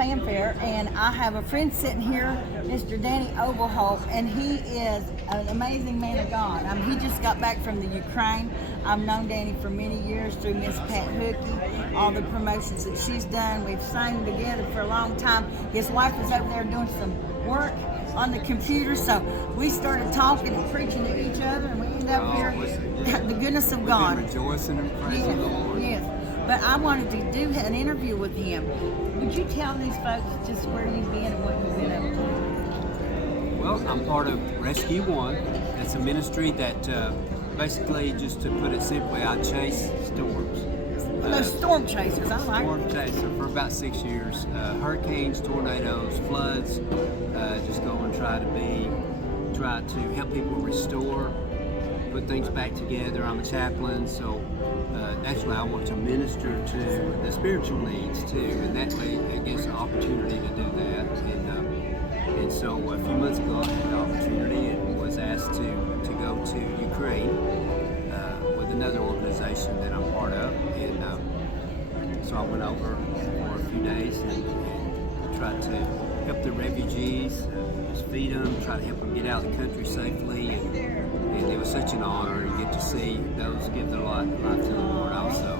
FANFARE, and I have a friend sitting here, Mr. Danny Overholt, and he is an amazing man of God. He just got back from the Ukraine. I've known Danny for many years through Miss Pat Hookie, all the promotions that she's done. We've sang together for a long time. His wife was over there doing some work on the computer, so we started talking and preaching to each other, and we ended up here. The goodness of God. Rejoicing and praising the Lord. Yes. But I wanted to do an interview with him. Would you tell these folks just where you've been and what you've been up to? Well, I'm part of Rescue One. It's a ministry that basically, just to put it simply, I chase storms. Those storm chasers, I like. Storm chaser for about 6 years. Hurricanes, tornadoes, floods. Just go and try to help people restore, put things back together. I'm a chaplain, so actually I want to minister to the spiritual needs too, and that way it gives an opportunity to do that. And so a few months ago I had the opportunity and was asked to go to Ukraine with another organization that I'm part of, and so I went over for a few days and tried to help the refugees, just feed them, try to help them get out of the country safely, and it was such an honor. You get to see those give their life to the Lord also.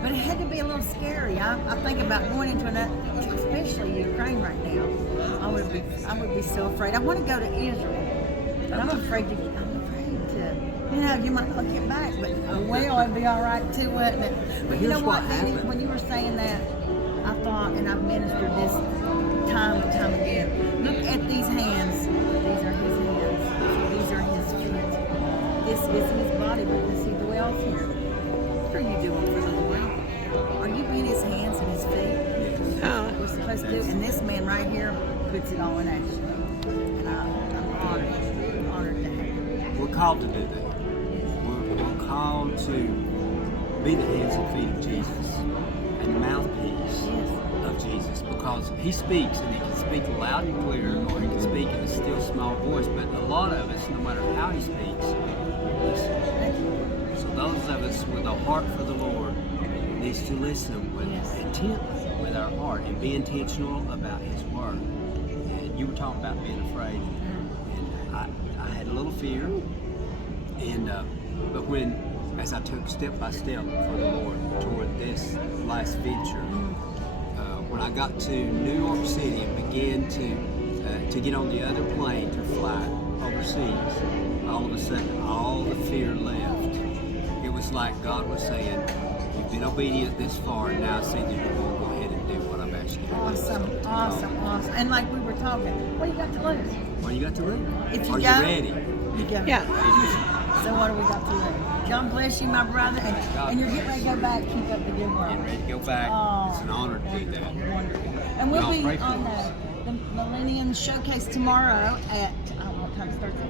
But it had to be a little scary. I think about going into another, especially Ukraine right now. I would be so afraid. I want to go to Israel, but I'm afraid to. You might not get back, but it'd be all right too, wouldn't it? But you know what, Danny? When you were saying that, I thought, and I've ministered this time and time again. Look at these hands. These are his hands. These are his feet. This is his body because he dwells here. What are you doing for the Lord? Are you being his hands and his feet? Yes. We're supposed to do. And this man right here puts it all in action. And I'm honored to have him. We're called to do that. We're called to be the hands and feet of Jesus and the mouthpiece of Jesus, because he speaks, and he can speak loud and clear, or he can speak in a still small voice, but a lot of us, no matter how he speaks, listen. So those of us with a heart for the Lord needs to listen with intently with our heart and be intentional about his word. And you were talking about being afraid, and I had a little fear, and but as I took step by step for the Lord toward this last venture, when I got to New York City and began to get on the other plane to fly overseas, all of a sudden all the fear left. It was like God was saying, "You've been obedient this far, and now I see that you're going to go ahead and do what I've asked you to do." Awesome. And like we were talking, what do you got to lose? What do you got to lose? If you Are go, you ready? You go. Yeah. So what do we got to lose? God bless you, my brother, and you're getting ready to go back. Keep up the good work. Getting ready to go back. Oh, It's an honor to do that. Wonderful. And we'll Y'all be pray for on us. the Millennium Showcase tomorrow at, what time starts it?